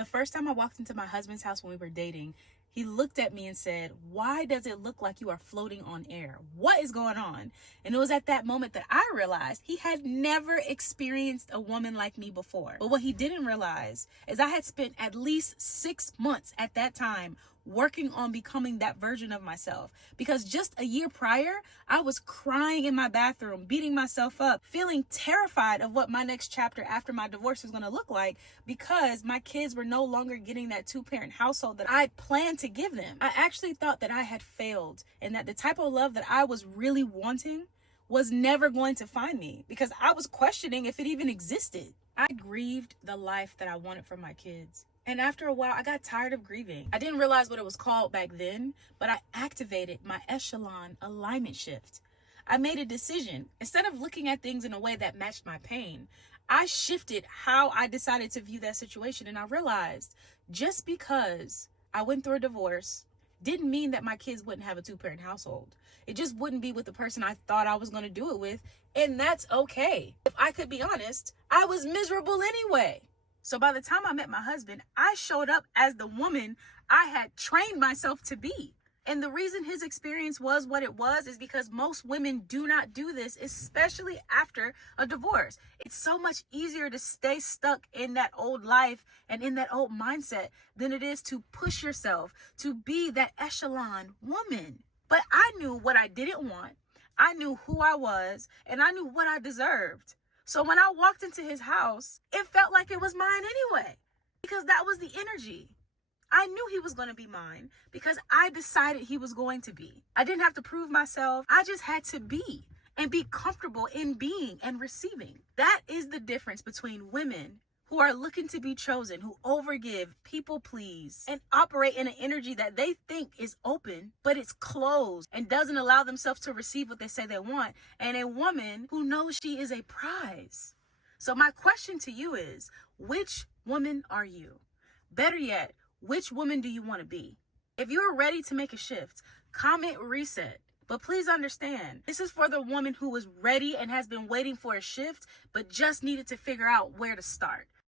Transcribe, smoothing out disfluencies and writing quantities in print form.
The first time I walked into my husband's house when we were dating, he looked at me and said, "Why does it look like you are floating on air? What is going on?" And it was at that moment that I realized he had never experienced a woman like me before. But what he didn't realize is I had spent at least 6 months at that time working on becoming that version of myself. Because just a year prior, I was crying in my bathroom, beating myself up, feeling terrified of what my next chapter after my divorce was going to look like, because my kids were no longer getting that two-parent household that I planned to give them. I actually thought that I had failed and that the type of love that I was really wanting was never going to find me, because I was questioning if it even existed. I grieved the life that I wanted for my kids. And after a while, I got tired of grieving. I didn't realize what it was called back then, but I activated my echelon alignment shift. I made a decision. Instead of looking at things in a way that matched my pain, I shifted how I decided to view that situation. And I realized just because I went through a divorce didn't mean that my kids wouldn't have a two-parent household. It just wouldn't be with the person I thought I was going to do it with. And that's okay. If I could be honest, I was miserable anyway. So by the time I met my husband, I showed up as the woman I had trained myself to be. And the reason his experience was what it was is because most women do not do this, especially after a divorce. It's so much easier to stay stuck in that old life and in that old mindset than it is to push yourself to be that echelon woman. But I knew what I didn't want. I knew who I was, and I knew what I deserved. So when I walked into his house, it felt like it was mine anyway, because that was the energy. I knew he was going to be mine because I decided he was going to be. I didn't have to prove myself. I just had to be and be comfortable in being and receiving. That is the difference between women who are looking to be chosen, who overgive, people please, and operate in an energy that they think is open, but it's closed and doesn't allow themselves to receive what they say they want, and a woman who knows she is a prize. So my question to you is, which woman are you? Better yet, which woman do you want to be? If you are ready to make a shift, comment reset. But please understand, this is for the woman who is ready and has been waiting for a shift, but just needed to figure out where to start.